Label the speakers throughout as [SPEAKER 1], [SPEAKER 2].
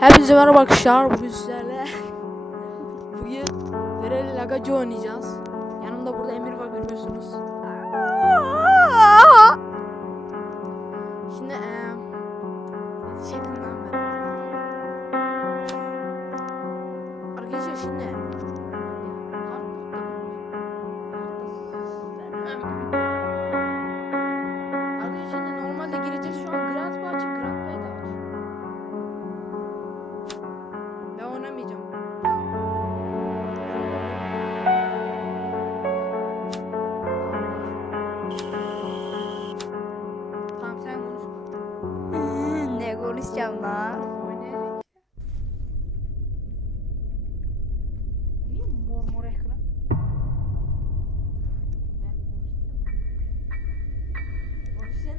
[SPEAKER 1] Hepinize merhaba arkadaşlar. Bugün sizlerle bugün Vereli Lagacı oynayacağız. Yanımda burada Emir var görüyorsunuz. Şimdi eee ben? Arkadaşlar şimdi Konuşacaksın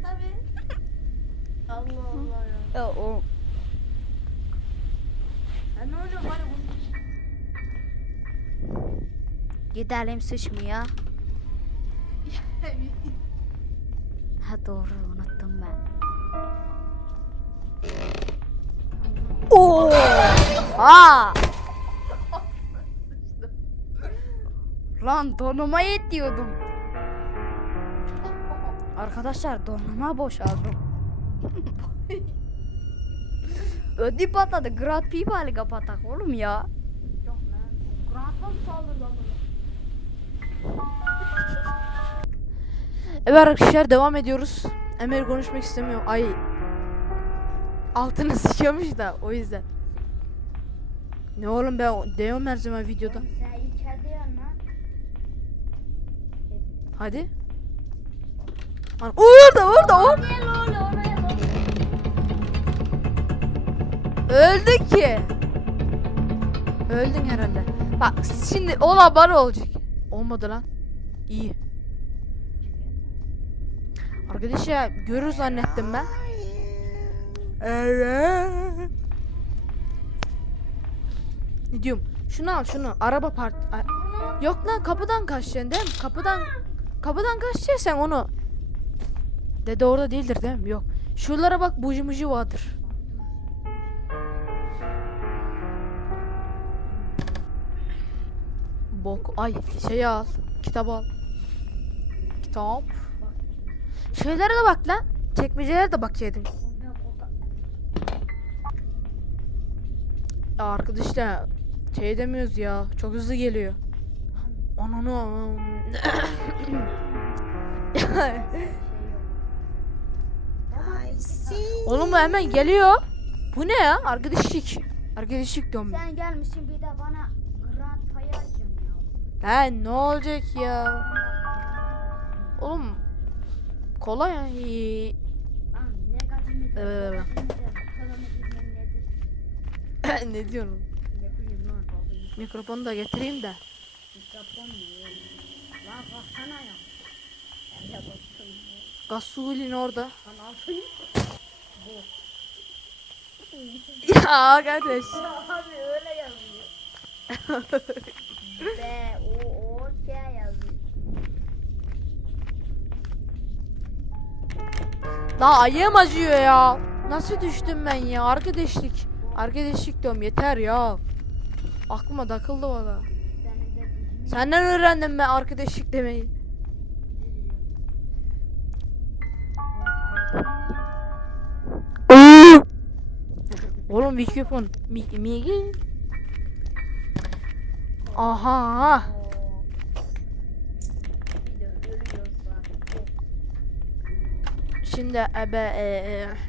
[SPEAKER 1] tabii. Allah Allah ya.
[SPEAKER 2] Ya o
[SPEAKER 1] Ben ne olacağım bari
[SPEAKER 2] gidelim sıçmaya. Ha doğru unuttum Oo! Ha! Lan donuma yetiyordum. Arkadaşlar donuma boşaldım. Ödü patladı. Grand Prix hali kapatak oğlum ya.
[SPEAKER 1] Yok lan. Grant'a mı saldırdı lan bana? Evet arkadaşlar devam ediyoruz. Emir konuşmak istemiyor. Ay. Altını sıçıyormuş da o yüzden. Ne oğlum ben diyorum her zaman videoda.
[SPEAKER 2] Sen içeride.
[SPEAKER 1] Hadi. Lan orada orada orada.
[SPEAKER 2] Oğlum.
[SPEAKER 1] Öldün ki. Öldün herhalde. Bak şimdi ola bana olacak. Olmadı lan. İyi. Arkadaşlar görür zannettim ben. Evet. Ne diyorum? Şunu al şunu. Araba part. A- Yok lan kapıdan kaçacaksın değil mi? Kapıdan kapıdan kaçacaksın sen onu. Dede orada değildir değil mi? Yok. Şuralara bak buji muji vardır. Bok. Ay şey al. Kitap al. Kitap. Şeylere de bak lan. Çekmecelere de bakaydın. Ya arkadaşlar şey demiyoruz ya. Çok hızlı geliyor. Ananı. Oğlum bu hemen geliyor. Bu ne ya? Arkadaşlık. Arkadaşlık diyorum.
[SPEAKER 2] Sen gelmişsin bir de bana Grand payı açıyorsun ya.
[SPEAKER 1] Lan ne olacak ya? Oğlum kolay ya. İyi. Ne
[SPEAKER 2] lan.
[SPEAKER 1] Mikrofonu da getireyim de.
[SPEAKER 2] Mikrofon? Lan baksana ya.
[SPEAKER 1] Gasulin orada. Ya kardeş.
[SPEAKER 2] Abi öyle yazıyor. B O O yazıyor.
[SPEAKER 1] Daha ayağım acıyor ya. Nasıl düştüm ben ya? Arkadaşlık. Arkadaşlık diyorum yeter ya. Aklıma takıldı valla. Senden öğrendim ben arkadaşlık demeyi. Oğlum mikrofon. Mi, mi, Aha. Şimdi ebe e, e.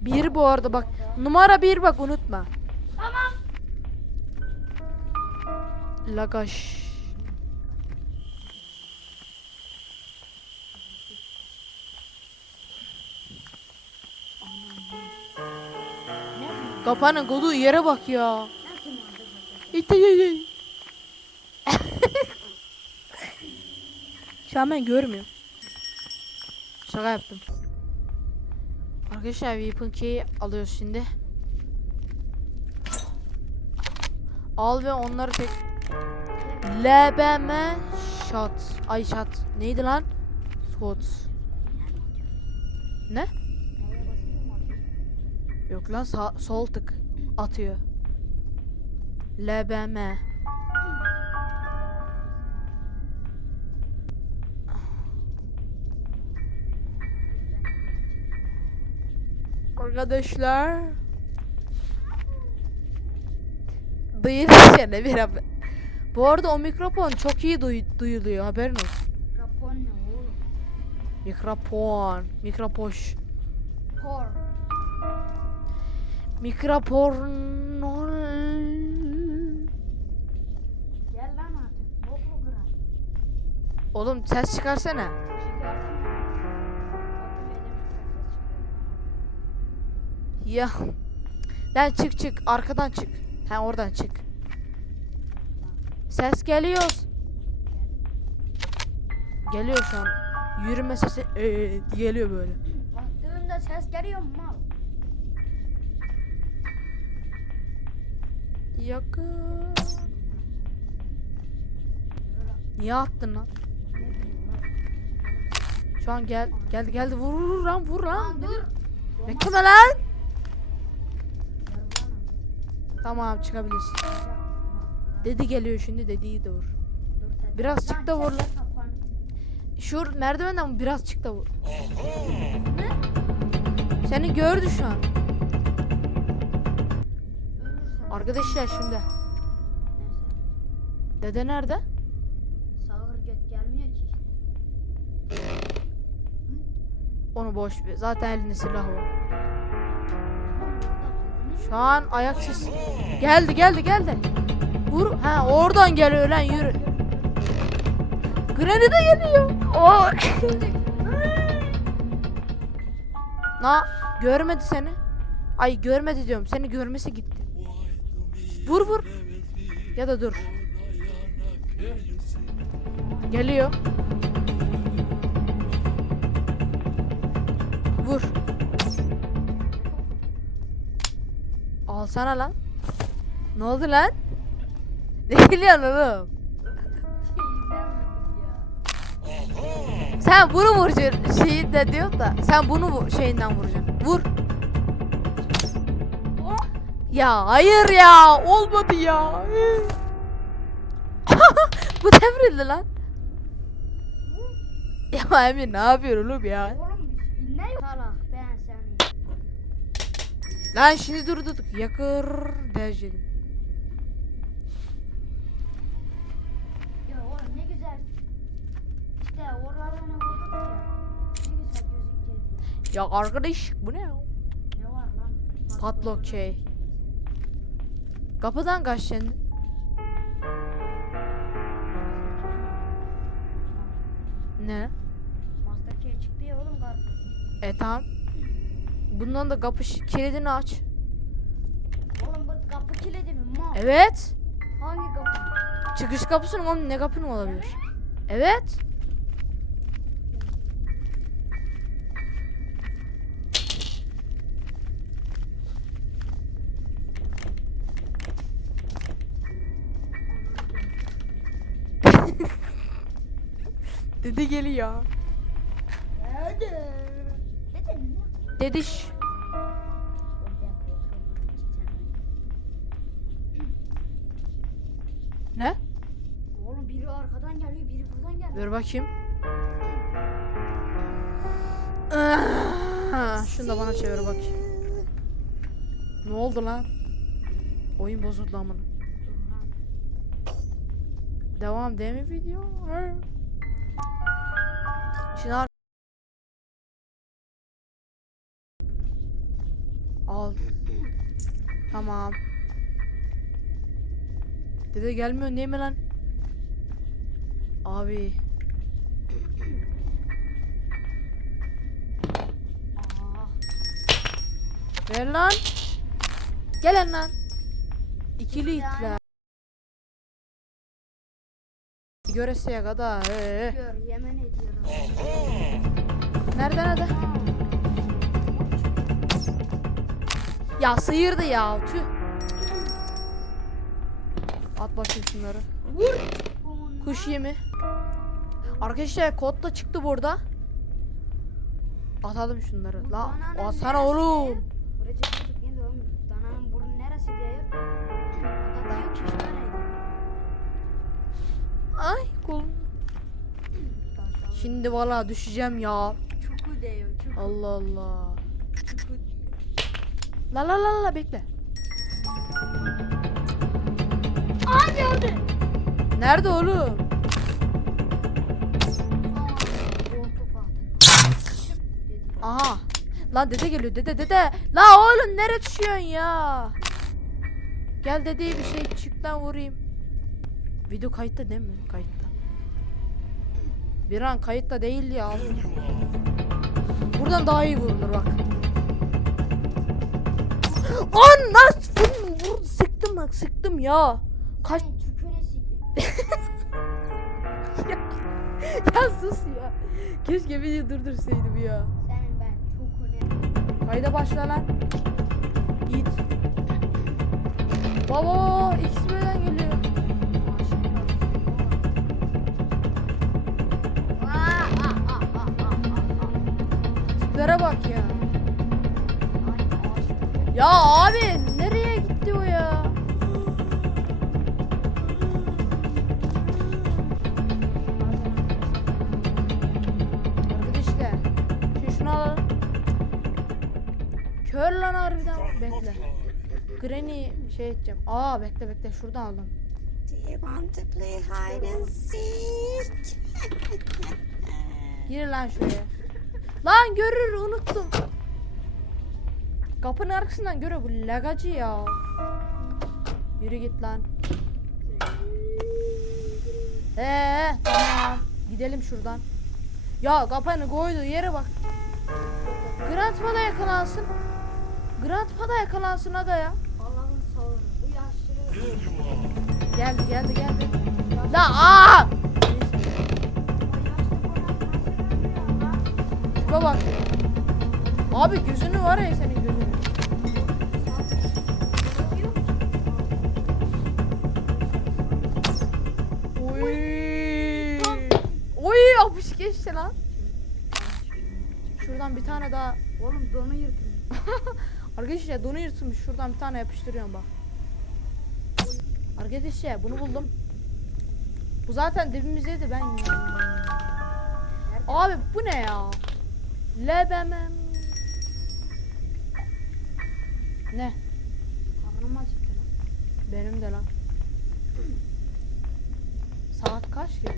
[SPEAKER 1] Bir bu arada bak. Numara bir bak unutma.
[SPEAKER 2] Tamam.
[SPEAKER 1] Lagaş. Kafanın koduğu yere bak ya. İşte Şu an ben görmüyorum. Şaka yaptım. Arkadaşlar Weapon Key'i alıyoruz şimdi. Al ve onları tek... LBM shot. Ay shot. Neydi lan? Shot. Ne? Yok lan sağ, sol tık atıyor. LBM. Arkadaşlar. Duyuluyor bir abi. Bu arada o mikrofon çok iyi duy- duyuluyor haberin olsun.
[SPEAKER 2] Rapon ne oğlum?
[SPEAKER 1] Mikrofon, mikropoş.
[SPEAKER 2] Por.
[SPEAKER 1] Mikrofon.
[SPEAKER 2] Gel lan artık.
[SPEAKER 1] Oğlum ses çıkarsana. Ya. Lan çık çık arkadan çık. Ha oradan çık. Ses geliyor. Geliyor şu an. Yürüme sesi ee, geliyor böyle.
[SPEAKER 2] Baktığında ses geliyor mu?
[SPEAKER 1] Yakın. Niye attın lan? Şu an gel geldi geldi vur vur lan vur lan.
[SPEAKER 2] Lan dur.
[SPEAKER 1] Bekleme lan. Tamam çıkabilirsin. Dedi geliyor şimdi dediği de vur. Biraz çık da vur lan. Şu merdivenden biraz çık da vur. Seni gördü şu an. Arkadaşlar şimdi. Dede nerede?
[SPEAKER 2] Sağır göt gelmiyor ki.
[SPEAKER 1] Onu boş ver. Zaten elinde silah var. Şu an ayak sesi. Geldi geldi geldi. Vur. Ha oradan geliyor lan yürü. Granny de geliyor. Oo. Na görmedi seni. Ay görmedi diyorum. Seni görmesi gitti. Vur vur. Ya da dur. Geliyor. Vur. Alsana lan. Ne oldu lan? Ne geliyorsun oğlum? Sen bunu vuracaksın şeyi de diyor da sen bunu vu- şeyinden vuracaksın. Vur. Ya hayır ya olmadı ya. Bu devrildi lan. Ya Emir ne yapıyor oğlum ya?
[SPEAKER 2] Oğlum ne yok? Salak ben seni.
[SPEAKER 1] Lan şimdi durduk. Yakır diyeceğim.
[SPEAKER 2] Ya oğlum ne güzel. İşte oralarına vurduk ya. Ne güzel gözüküyor.
[SPEAKER 1] Ya arkadaş bu ne?
[SPEAKER 2] Ne var lan?
[SPEAKER 1] Padlock şey. Kapıdan kaçacaksın. Ne?
[SPEAKER 2] Master çıktı ya oğlum karpuz.
[SPEAKER 1] E tamam. Bundan da kapı kilidini aç.
[SPEAKER 2] Oğlum bu kapı kilidi mi? Mal.
[SPEAKER 1] Evet.
[SPEAKER 2] Hangi kapı?
[SPEAKER 1] Çıkış kapısının oğlum ne kapının olabilir? Evet. Dede geliyor.
[SPEAKER 2] Hadi.
[SPEAKER 1] Dediş. Ne?
[SPEAKER 2] Oğlum biri arkadan geliyor, biri buradan geliyor.
[SPEAKER 1] Ver bakayım. Ah, Şunu da bana çevir bakayım. Ne oldu lan? Oyun bozuldu amına. Devam değil mi video? Şimdi ar- Al. Tamam. Dede gelmiyor değil mi lan? Abi.
[SPEAKER 2] Aa,
[SPEAKER 1] Ver lan. Gelen lan. İkili itler. Göreseye kadar. Ee.
[SPEAKER 2] yemin ediyorum.
[SPEAKER 1] Nerede nerede? Ya sıyırdı ya. Tüh. At bakayım şunları.
[SPEAKER 2] Bunlar-
[SPEAKER 1] Kuş yemi. Arkadaşlar kod da çıktı burada. Atalım şunları. La atsana oğlum. Ay kolum. Şimdi valla düşeceğim ya.
[SPEAKER 2] Diyor. Çuku.
[SPEAKER 1] Allah Allah.
[SPEAKER 2] Diyor.
[SPEAKER 1] La la la la bekle.
[SPEAKER 2] Aa gördü.
[SPEAKER 1] Nerede oğlum? Aha. Lan dede geliyor dede dede. La oğlum nereye düşüyorsun ya? Gel dedeye bir şey çık lan vurayım. Video kayıtta değil mi? Kayıtta. Bir an kayıtta değil ya. Buradan daha iyi vurulur bak. An nasıl vur, vur, sıktım bak sıktım ya. Kaç
[SPEAKER 2] sikeyim.
[SPEAKER 1] ya sus ya. Keşke videoyu durdursaydım ya.
[SPEAKER 2] Senin ben çukune.
[SPEAKER 1] Kayda başla lan. Yiğit. Baba birden geliyor. Tiplere bak ya. Ya abi nereye gitti o ya? Arkadaşlar şimdi şunu alalım. Kör lan harbiden bekle. Granny şey edeceğim. Aa bekle bekle şuradan aldım.
[SPEAKER 3] Do?
[SPEAKER 1] Gir lan şuraya. Lan görür unuttum. Kapının arkasından görüyor bu lagacı ya. Yürü git lan. Ee tamam. Gidelim şuradan. Ya kapını koyduğu yere bak. Grandpa da yakalansın. Grandpa da yakalansın aga ya.
[SPEAKER 2] Allah'ın sağlığı. Bu yaşlı.
[SPEAKER 1] Geldi geldi geldi. La aa! Tipe bak. Abi gözünü var ya senin geçti lan. Şuradan bir tane daha.
[SPEAKER 2] Oğlum donu yırtın.
[SPEAKER 1] Arkadaşlar donu yırtılmış. Şuradan bir tane yapıştırıyorum bak. Arkadaşlar bunu buldum. Bu zaten dibimizdeydi ben. Abi bu ne ya? Lebemem. Ne?
[SPEAKER 2] Karnım acıktı lan.
[SPEAKER 1] Benim de lan. Saat kaç ki?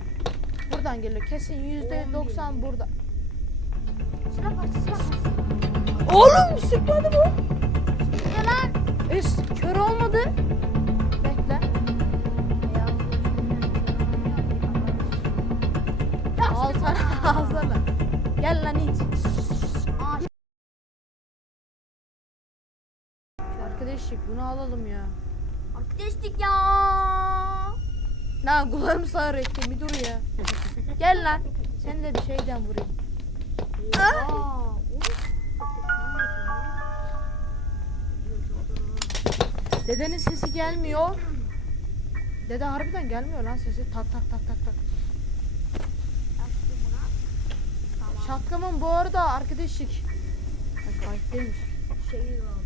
[SPEAKER 1] Buradan geliyor. Kesin yüzde doksan burada.
[SPEAKER 2] Sıra kaç sıra kaç.
[SPEAKER 1] Oğlum sıkmadı bu.
[SPEAKER 2] Ne lan?
[SPEAKER 1] Es kör olmadı. Bekle. Al sana al sana. Gel lan it. Arkadaşlık bunu alalım ya.
[SPEAKER 2] Arkadaşlık ya.
[SPEAKER 1] Lan kulağım sağır etti bir dur ya. Gel lan. Sen de bir şeyden vurayım.
[SPEAKER 2] Aa.
[SPEAKER 1] Dedenin sesi gelmiyor. Dede harbiden gelmiyor lan sesi. Tak tak tak tak tak. Şatkamın bu arada arkadaşlık. Kayıttaymış.
[SPEAKER 2] Şey var.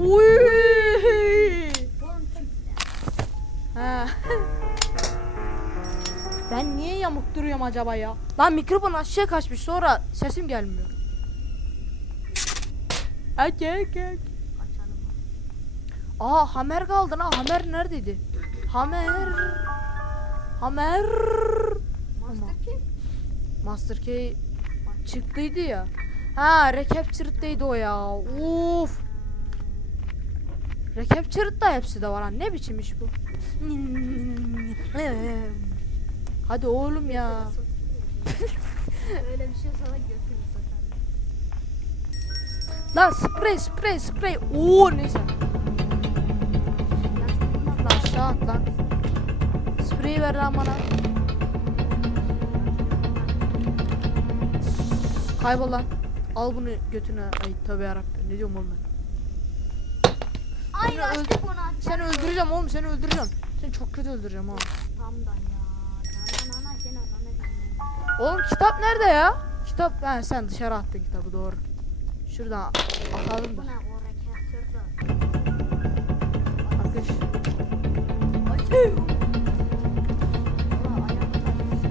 [SPEAKER 1] Uy. Ha. ben niye yamuk duruyorum acaba ya? Lan mikrofon aşağı kaçmış sonra sesim gelmiyor. Gel gel.
[SPEAKER 2] Açalım.
[SPEAKER 1] Aa Hamer kaldı lan. Hamer neredeydi? Hamer. Hamer.
[SPEAKER 2] Master kim?
[SPEAKER 1] Master Key çıktıydı ya. Ha Recaptured'daydı o ya. Uf. Recaptured da hepsi de var ha. Ne biçim iş bu? Hadi oğlum ya.
[SPEAKER 2] Öyle bir şey sana götürür satarım.
[SPEAKER 1] Lan sprey sprey sprey. Oo neyse. Lan aşağı at lan. Spreyi ver lan bana. Kaybol lan. Al bunu götüne. Ay tövbe yarabbim. Ne diyorum oğlum ben?
[SPEAKER 2] Ay
[SPEAKER 1] Seni
[SPEAKER 2] açtık onu açtık.
[SPEAKER 1] Seni öldüreceğim oğlum seni öldüreceğim. Seni çok kötü öldüreceğim ha.
[SPEAKER 2] Tam da ya.
[SPEAKER 1] Oğlum kitap nerede ya? Kitap ben sen dışarı attın kitabı doğru. Şuradan atalım da.
[SPEAKER 2] Ayakta.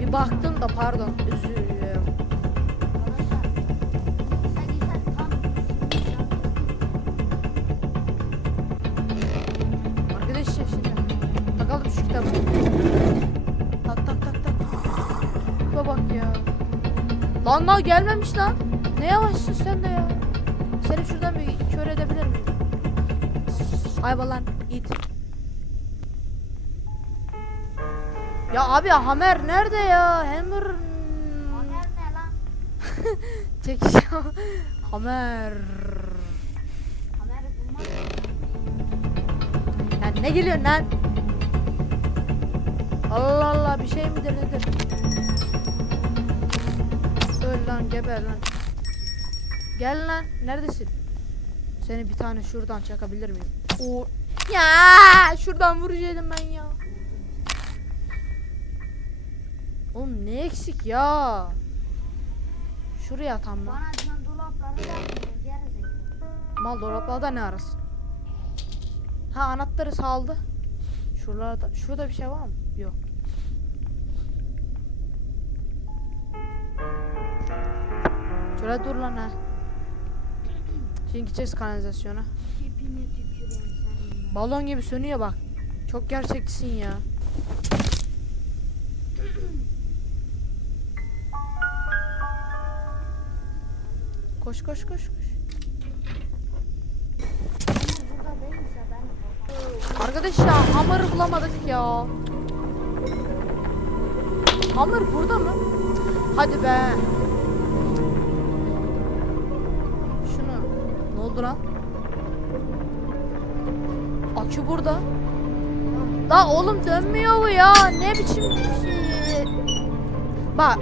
[SPEAKER 1] bir baktım da pardon özür Lan daha gelmemiş lan. Ne yavaşsın sen de ya. Seni şuradan bir kör edebilir miyim? Ayva lan it. Ya abi Hamer nerede ya? Hammer.
[SPEAKER 2] Amer ne lan?
[SPEAKER 1] Çekeceğim. Hamer.
[SPEAKER 2] Amer bulmaz.
[SPEAKER 1] Lan ne geliyorsun lan? Allah Allah bir şey midir nedir? Lan geber lan. Gel lan neredesin? Seni bir tane şuradan çakabilir miyim? O ya şuradan vuracaktım ben ya. Oğlum ne eksik ya? Şuraya tam lan.
[SPEAKER 2] Bana sen dolapları.
[SPEAKER 1] Mal dolaplarda ne arasın? Ha anahtarı saldı. Şuralarda, şurada bir şey var mı? Yok. Şöyle dur lan ha. Şimdi gideceğiz kanalizasyona. Balon gibi sönüyor bak. Çok gerçekçisin ya. Koş koş koş koş. Arkadaş ya hamur bulamadık ya. Hamur burada mı? Hadi be. Ne oldu lan? Akü burada. La oğlum dönmüyor bu ya. Ne biçim bir şey? Bak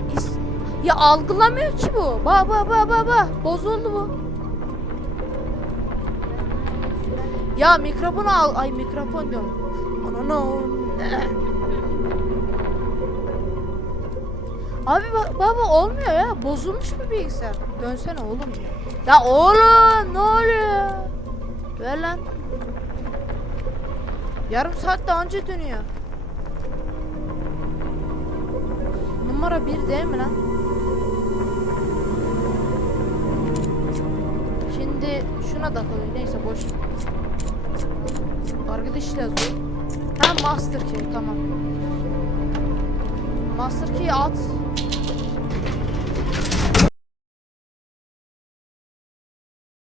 [SPEAKER 1] ya algılamıyor ki bu. Bak bak bak bak bak. Bozuldu bu. Ya mikrofonu al. Ay mikrofon diyorum. Ananı. Abi ba- baba olmuyor ya. Bozulmuş bu bilgisayar. Dönsene oğlum ya. Oğlum ne oluyor? Ver lan. Yarım saat daha önce dönüyor. Numara bir değil mi lan? Şimdi şuna da koy. Neyse boş. Arkadaşlar yazıyor. Ha master key tamam. Master key'i at.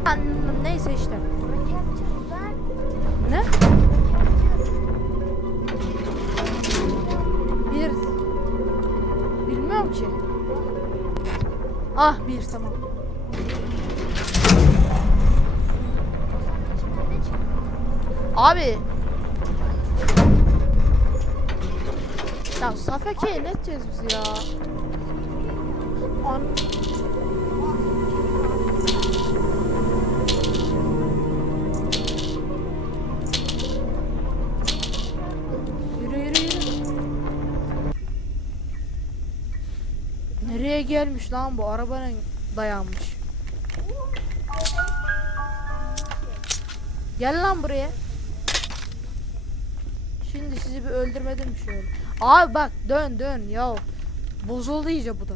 [SPEAKER 1] Lan, Neyse işte. Ne? Bir. Bilmiyorum ki. Ah bir tamam. Abi. Ya Safeke'ye ne edeceğiz biz ya? An Nereye gelmiş lan bu? Arabanın dayanmış. Gel lan buraya. Şimdi sizi bir öldürmedim şöyle. Abi bak dön dön ya. Bozuldu iyice bu da.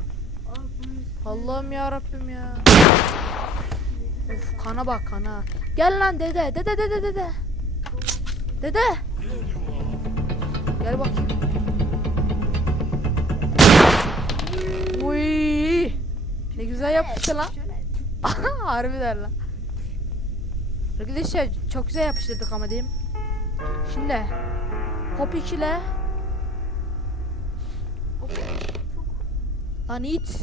[SPEAKER 1] Allah'ım ya Rabbim ya. Of kana bak kana. Gel lan dede dede dede dede. Dede. Gel bakayım. Ne güzel yapıştı lan. Harbiden lan. Arkadaşlar çok güzel yapıştırdık ama diyeyim. Şimdi Hop 2 ile Lan it.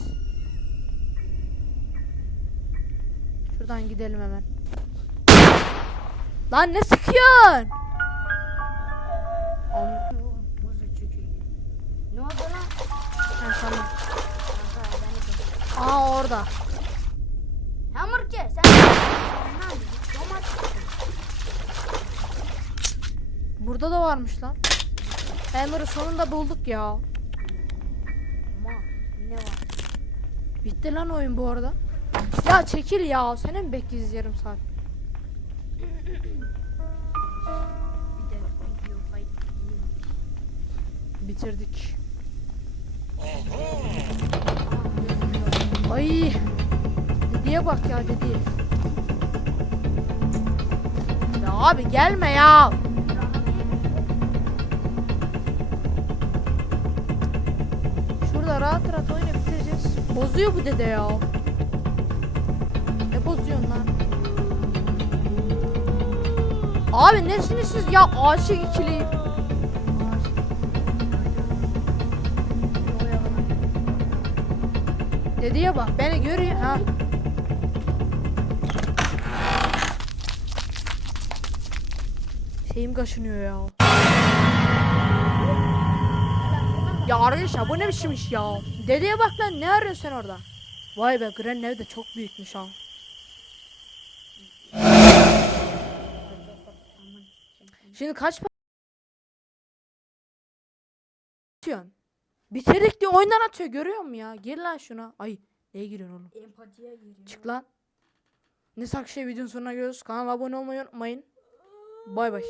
[SPEAKER 1] Şuradan gidelim hemen. Lan ne sıkıyorsun?
[SPEAKER 2] Ne oldu lan?
[SPEAKER 1] Ha, tamam. Aa orada.
[SPEAKER 2] Hamur ki sen.
[SPEAKER 1] Burada da varmış lan. Elmer'ı sonunda bulduk ya.
[SPEAKER 2] Ama ne var?
[SPEAKER 1] Bitti lan oyun bu arada. Ya çekil ya. Seni mi bekleyeceğiz yarım saat?
[SPEAKER 2] Bir de
[SPEAKER 1] Ay. Dediye bak ya dedi. Ya abi gelme ya. Şurada rahat rahat oyunu bitireceğiz. Bozuyor bu dede ya. Ne bozuyorsun lan? Abi nesiniz siz ya aşık ikili. Dediye bak beni görüyor ha. Şeyim kaşınıyor ya. Ya arkadaşlar bu ne biçim iş ya? Dedeye bak lan ne arıyorsun sen orada? Vay be Gran'ın evi de çok büyükmüş ha. Şimdi kaç pa- Bitirdik diye oyundan atıyor görüyor musun ya? Gir lan şuna. Ay neye giriyorsun oğlum?
[SPEAKER 2] Empatiye giriyor.
[SPEAKER 1] Çık lan. Ne sak şey videonun sonuna görüyoruz. Kanala abone olmayı unutmayın. Bay bay.